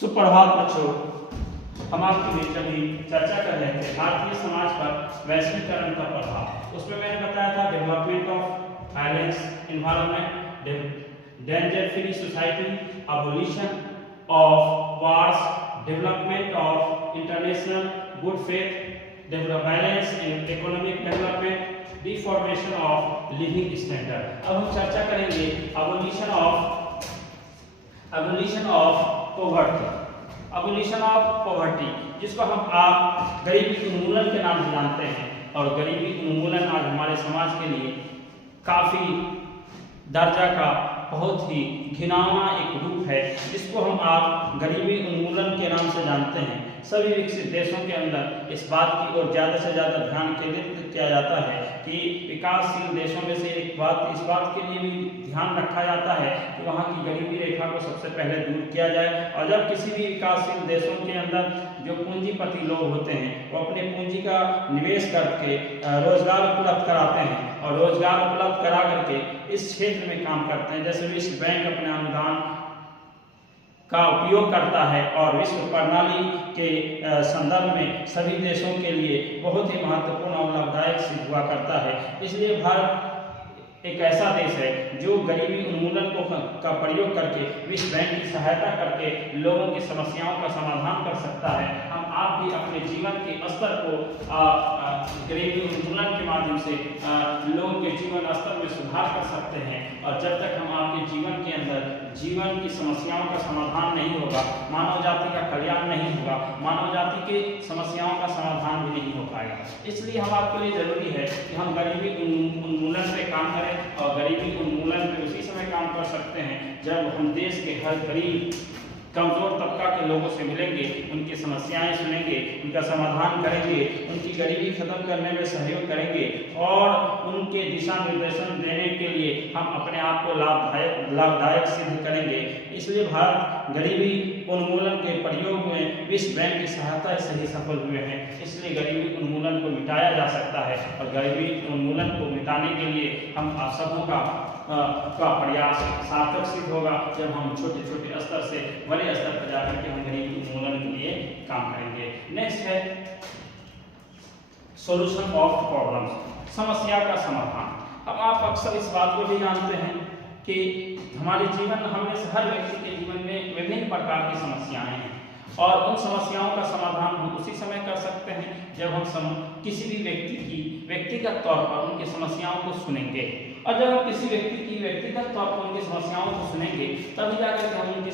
सुप्रभात बच्चों, हम आपके बीच अभी चर्चा कर रहे थे भारतीय समाज पर वैश्वीकरण का प्रभाव। उसमें मैंने बताया था development of balance environment, danger free society, abolition of wars, development of international good faith, balance in economic development, deformation of living standard. अब हम चर्चा करेंगे abolition of poverty. Abolition of poverty, जिसको आप गरीबी उन्मूलन के नाम से जानते हैं। और गरीबी उन्मूलन आज हमारे समाज के लिए काफी दर्जा का बहुत ही घिनौना एक रूप है, जिसको आप गरीबी उन्मूलन के नाम से जानते हैं। सभी विकसित देशों के अंदर इस बात की ओर ज़्यादा से ज़्यादा ध्यान केंद्रित किया जाता है कि विकासशील देशों में से इस बात के लिए भी ध्यान रखा जाता है कि वहाँ की गरीबी रेखा को सबसे पहले दूर किया जाए। और जब किसी भी विकासशील देशों के अंदर जो पूंजीपति लोग होते हैं वो अपने पूंजी का निवेश करके रोजगार उपलब्ध कराते हैं और रोजगार उपलब्ध करा करके इस क्षेत्र में काम करते हैं। जैसे विश्व बैंक अपने अनुदान का उपयोग करता है और विश्व प्रणाली के संदर्भ में सभी देशों के लिए बहुत ही महत्वपूर्ण और लाभदायक सिद्ध हुआ करता है। इसलिए भारत एक ऐसा देश है जो गरीबी उन्मूलन का प्रयोग करके विश्व बैंक की सहायता करके लोगों की समस्याओं का समाधान कर सकता है। हम आप भी अपने जीवन के स्तर को गरीबी उन्मूलन के माध्यम से लोगों के जीवन स्तर में सुधार कर सकते हैं। और जब तक हम आपके जीवन के अंदर जीवन की समस्याओं का समाधान नहीं होगा, मानव जाति का कल्याण नहीं होगा, मानव जाति के समस्याओं का समाधान भी नहीं हो पाएगा। इसलिए हम आपके लिए जरूरी है कि हम गरीबी उन्मूलन पे काम करें। और गरीबी उन्मूलन पे उसी समय काम कर सकते हैं जब हम देश के हर गरीब कमजोर तबका के लोगों से मिलेंगे, उनकी समस्याएं सुनेंगे, उनका समाधान करेंगे, उनकी गरीबी खत्म करने में सहयोग करेंगे और उनके दिशा निर्देशन देने के लिए हम अपने आप को लाभदायक सिद्ध करेंगे। इसलिए भारत गरीबी उन्मूलन के प्रयोग में विश्व बैंक की सहायता से ही सफल हुए हैं। इसलिए गरीबी उन्मूलन को मिटाया जा सकता है और गरीबी उन्मूलन को मिटाने के लिए हम आप सबों का प्रयास सार्थक सिद्ध होगा जब हम छोटे छोटे स्तर से बड़े स्तर पर जाकर के हम गरीबी उन्मूलन के लिए काम करेंगे। नेक्स्ट है सॉल्यूशन ऑफ प्रॉब्लम्स, समस्या का समाधान। अब आप अक्सर इस बात को भी जानते हैं कि हमारे जीवन हर व्यक्ति के जीवन में विभिन्न प्रकार की समस्याएं हैं और उन समस्याओं का समाधान हम उसी समय कर सकते हैं जब हम किसी भी व्यक्ति की व्यक्तिगत तौर पर उनकी समस्याओं को सुनेंगे। और जब हम किसी व्यक्ति की व्यक्तिगत तौर पर उनकी समस्याओं को सुनेंगे तभी जाकर हम उनकी